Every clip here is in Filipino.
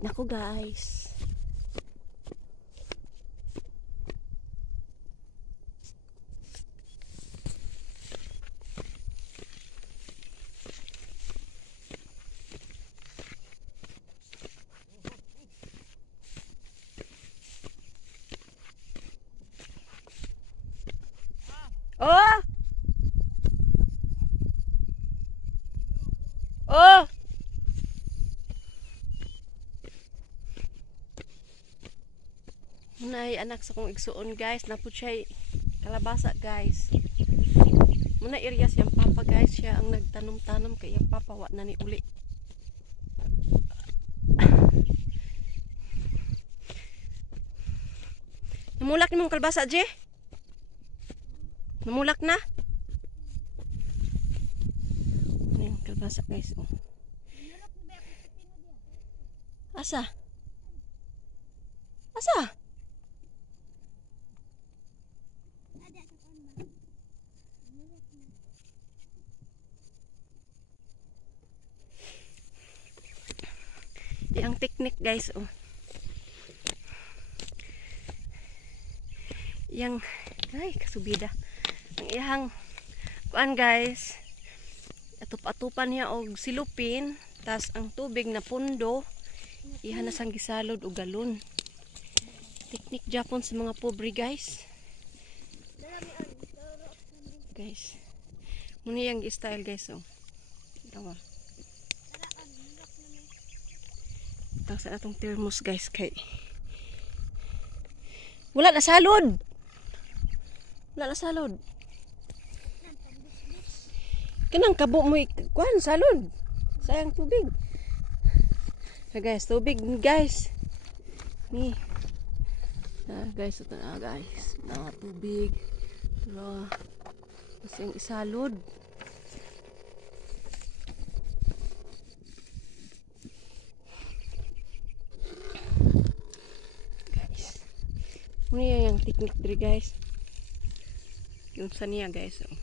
Nako guys. Oh! Oh! Muna ay anak sa kong igsuon guys. Napod siya kalabasa guys. Muna area siyang papa guys. Siya ang nagtanom-tanom kay yung papa wa na ni uli. Namulak ni mong kalabasa, Je? Namulak na? Ano yung kalabasa guys? Oh. Asa? Asa? Yang teknik guys, oh. Yang, ay, kasubida. Ang ihang, kuan guys, atup-atupan niya og silupin, tas ang tubig na pundo, iha na sang gisalod og galon. Teknik Japon sa mga pobre guys. Guys, muna yung style guys, oh. Dawa. Tang sa atong thermos guys kay wala na salod. Wala na salod. Kanang kabo mo kuan salod. Sayang tubig. So guys, tubig guys. Ni. Guys, ito na guys. Na tubig. Pero kasi yung isalod. Muna yung teknik diri guys. Yung sa niya guys. Oh.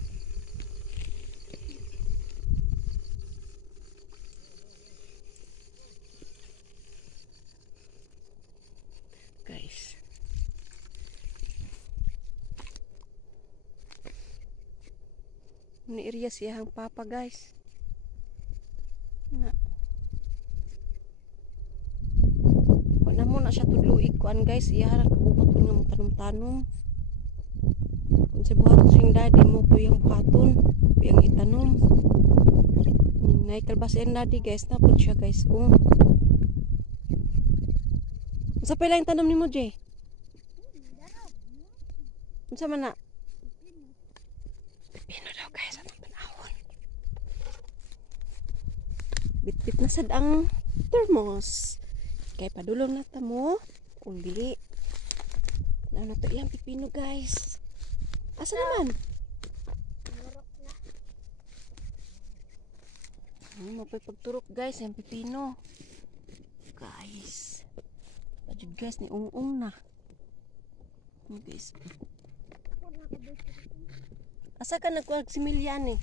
Guys. Muna area siyang papa guys. Na. Wala mo na siya tudluig kuan guys. Iyaharang kabubot ko nga tanom-tanom. Kung sa buhaton siyang daddy mo po yung buhaton. Po yung itanom. Naikalbasa yung daddy guys. Napod siya guys. Oh. Sa pala yung tanom ni mo, Jay? Unsa man na? Pipino daw guys. Anong panahon? Bit-bit na sad ang thermos. Kaya padulong na ta mo. Uli. Na to iyang pipino guys. Asa naman? Mapay pagturok guys. Yung pipino. Guys. Pajud guys ni ung-ung na. Guys. Asa ka nagkuhag si Milian eh?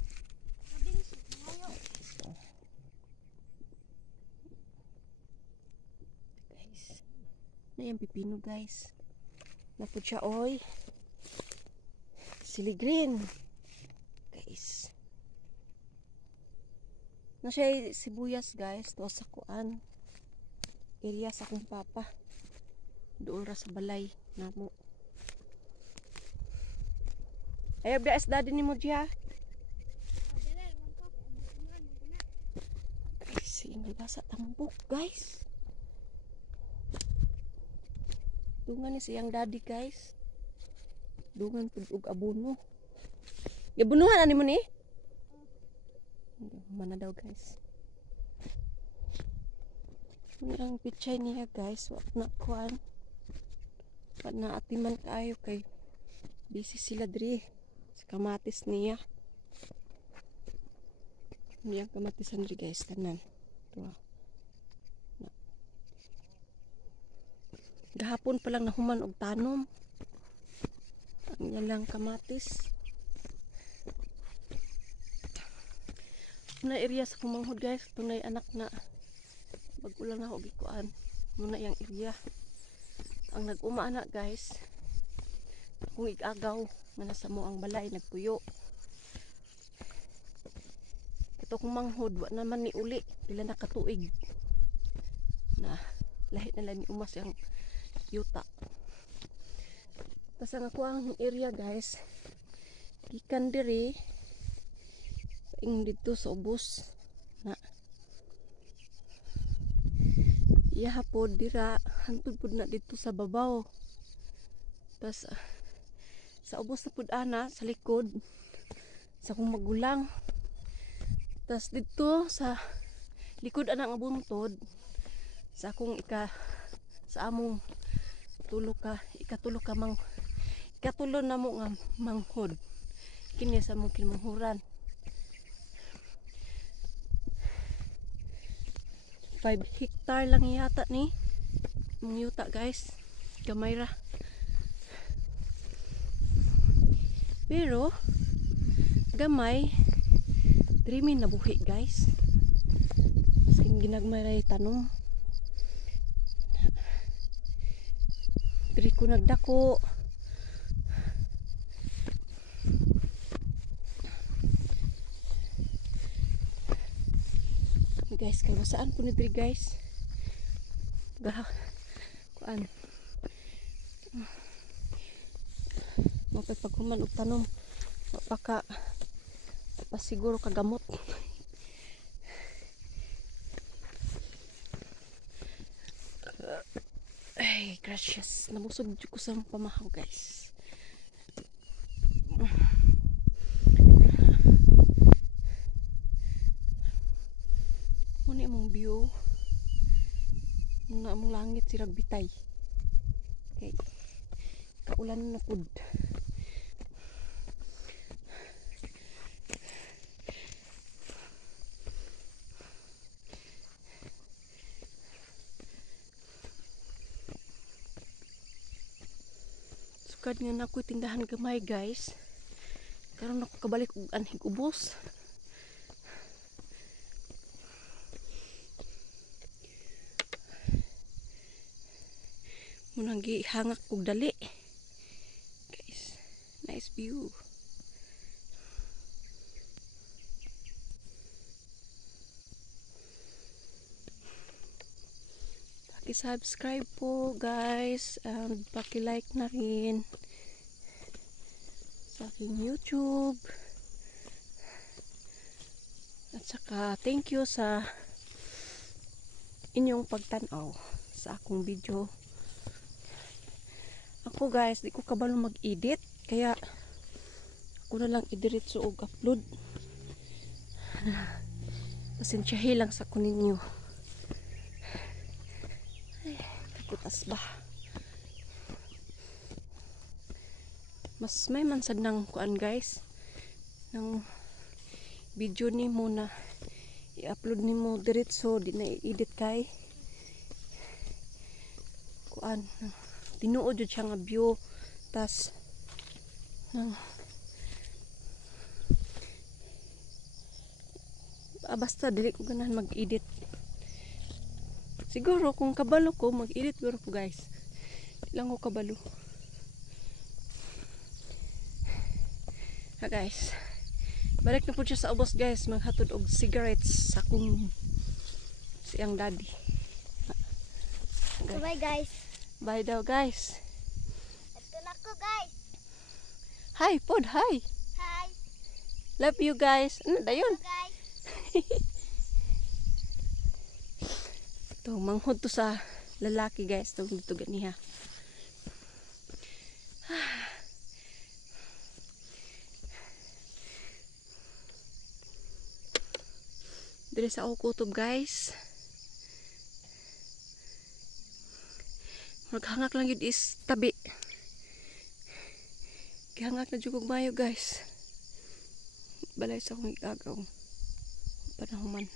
Guys. Na yung pipino guys. Napod siya oy. Sili green. Guys. Na siya sibuyas guys. To sa kuan. Area sa akong papa. Doon ra sa balay. Namo. Ayaw bias daddy ni mo diya. Sino ba sa tambok guys? Dungan ni siyang daddy guys. Dungan pud og abono. Gabunuhan ani mo ni? Mana daw guys. Ang pichay niya guys. Wag na kuan. Wag na atiman kaayo kay busy sila diri. Sa kamatis niya. Niyang kamatisan diri guys tanan. Ito. Gahapon pa lang nahuman og tanom. Ang yan lang kamatis. Na area sa kumanghod guys. Tunay anak na. Bago lang ako gikuan. muna yung area. Ang nag-uma na guys, akong igagaw nga nasa mo ang balay nagpuyo. Ito kong manghod wa naman ni uli, pila na katuig na lahi na lang ni umas yung yuta. Tas ang ako ang area guys, gikan diri paing dito sa ubos na iya hapod dira hantod pud na dito sa babaw. Tas sa ubos na pud ana sa likod sa akong magulang. Tas dito sa likod ana nga buntod sa akong sa among ikatulo na mo nga manghod. Kini sa mong kinmanghuran. 5 hektar lang yata ni mong yuta guys, gamay ra. Pero gamay dreamy na buhi guys. Sing ginagmay ra tanom. Diri ko nagdako. Guys, kay masaan po ni diri guys. Kuan. Mapagpaghuman og tanom. Mapaka pasiguro kagamot. Ay, gracious. Nabusog ko sa pamahaw guys. Muna mong view. Muna mong langit sirag bitay. Okay. Kaulan na pud. Sukad nga na ako'y tindahan gamay guys. Karon ako kabalik og anhig ubos. Munang gihangak kog dali. Guys, nice view. Paki-subscribe po guys and paki-like na rin sa aking YouTube. At saka thank you sa inyong pagtanaw sa akong video. Ako guys, di ko kabalo mag-edit, kaya ako na lang idiretso og upload. Pasensyahe lang sa kuninyo. Ay, takutas ba? Mas may mansad ng kuan guys, ng video ni mo na i-upload ni mo diretso, di na i-edit kay kuan. Tinuod jud siya nga view, tas basta dili ko ganahan mag-edit. Siguro kung kabalo ko mag-edit guro ko guys. Di lang ko kabalo. Ha guys. Balik na po siya sa ubos guys, maghatod og cigarettes sa akong siyang daddy. So bye guys. Bye daw guys. Ito na ko guys. Hi pod, hi. Hi. Love you guys. Ano dayon? Guys. To manghod to sa lalaki guys, tong dito ganiha. Diri sa ako kutob guys. Maghangak lang yun is tabi. Gihangak na jugog mayo guys. Balay sa akong igagaw. Panahuman.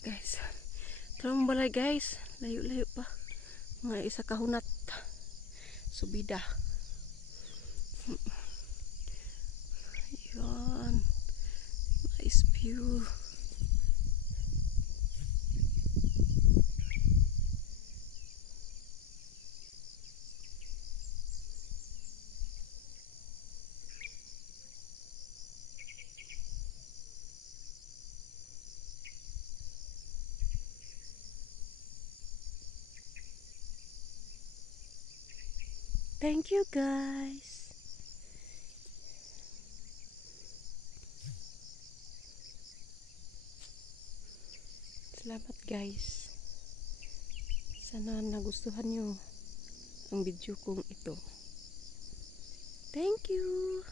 Guys. Tara mong balay guys. Layo-layo pa. Mga isa kahunat. Subida. Ayan. Nice view. Thank you guys. Salamat guys. Sana nagustuhan nyo ang video kong ito. Thank you.